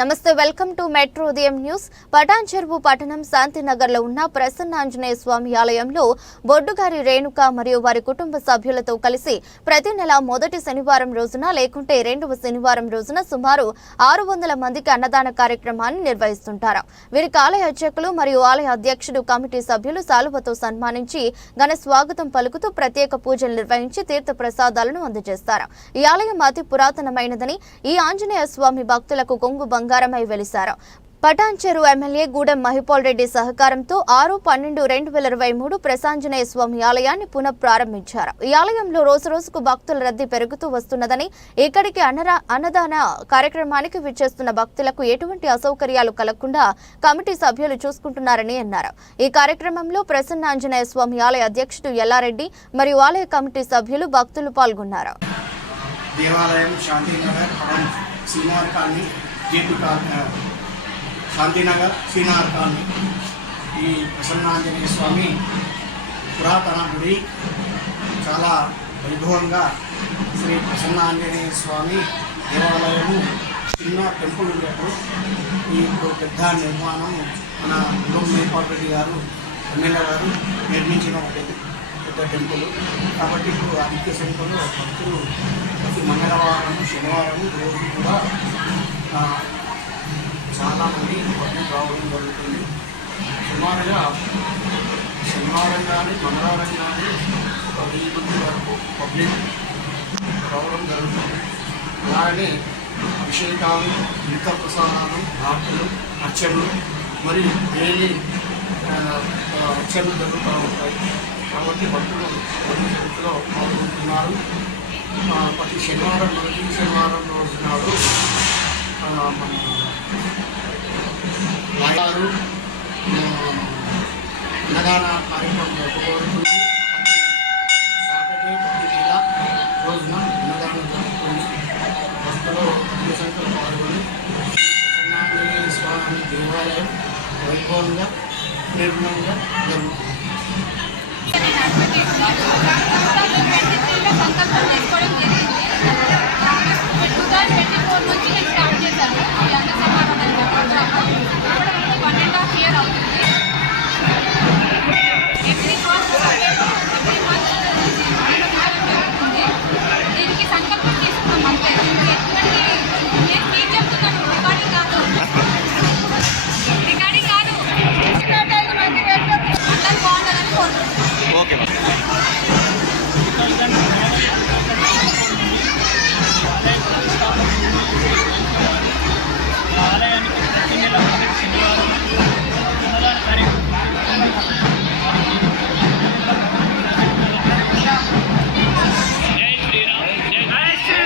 నమస్తే welcome to metro ఉదయం news. Patancheru పట్టణం శాంతినగర్లో ఉన్న ప్రసన్న ఆంజనేయ స్వామి ఆలయంలో బొడ్డుగారి రేణుక మరియు వారి కుటుంబ సభ్యులతో కలిసి ప్రతి నెల మొదటి శనివారం రోజున లేకుంటే రెండవ శనివారం రోజున సుమారు ఆరు వందల మందికి అన్నదాన కార్యక్రమాన్ని నిర్వహిస్తుంటారు. వీరికి ఆలయ అర్చకులు మరియు ఆలయ అధ్యక్షుడు కమిటీ సభ్యులు సాలువతో సన్మానించి ఘన స్వాగతం పలుకుతూ ప్రత్యేక పూజలు నిర్వహించి తీర్థ ప్రసాదాలను అందజేస్తారు. ఈ ఆలయం అతి పురాతనమైనదని ఈ ఆంజనేయ స్వామి భక్తులకు కొంగు బంగారమై వెలిశారు. పటాన్చెరు ఎమ్మెల్యే గూడెం మహిపాల్ రెడ్డి సహకారంతో ఆరు పన్నెండు రెండు వేల ఇరవై మూడు ప్రశాంజనేయ స్వామి ఆలయాన్ని పునః ప్రారంభించారు ఈ ఆలయంలో రోజు రోజుకు భక్తుల రద్దీ పెరుగుతూ వస్తున్నదని ఇక్కడికి అన్నరా అన్నదాన కార్యక్రమానికి విచ్చేస్తున్న భక్తులకు ఎటువంటి అసౌకర్యాలు కలగకుండా కమిటీ సభ్యులు చూసుకుంటున్నారని అన్నారు. ఈ కార్యక్రమంలో ప్రసన్నాంజనేయ స్వామి ఆలయ అధ్యక్షుడు ఎల్లారెడ్డి మరియు ఆలయ కమిటీ సభ్యులు భక్తులు పాల్గొన్నారు. దేవాలయం JP colony Shantinagar Srinagar colony ఈ ప్రసన్నాంజనేయ స్వామి పురాతన గుడి చాలా వైభవంగా శ్రీ ప్రసన్నాంజనేయ స్వామి దేవాలయము చిన్న టెంపుల్ ఉండేప్పుడు ఈ ఇప్పుడు పెద్ద నిర్మాణం మన గురువు మేపాల్ రెడ్డి గారు ఎమ్మెల్యే గారు నిర్మించిన ఒక పెద్ద- టెంపుల్. కాబట్టి ఇప్పుడు ఆదిత్య శంకులు భక్తులు ప్రతి మంగళవారం శనివారం రోజు కూడా చాలామంది భక్తులు రావడం జరుగుతుంది. సుమారుగా శనివారం కానీ మంగళవారం కానీ వెయ్యి మంది వరకు పబ్లిక్ రావడం జరుగుతుంది. అలాగే అభిషేకాలు తీర్థ ప్రసాదాలు ఆర్తులు అర్చనలు మరియు డైలీ అర్చనలు జరుగుతూ ఉంటాయి. కాబట్టి భక్తులు మంచి సంఖ్యలో పాల్గొంటున్నారు. ప్రతి శనివారం మొదటి శనివారం రోజు నాడు లాగారు తెలంగాణ కార్యక్రమం జరపబడుతుంది సాటర్డే ప్రతి నెల రోజున అన్నదానం జరుగుతుంది భక్తులు అన్ని సంఖ్యలో పాల్గొని సత్యనారాయణ స్వామి దేవాలయం వైభవంగా నిర్మాణంగా జరుగుతుంది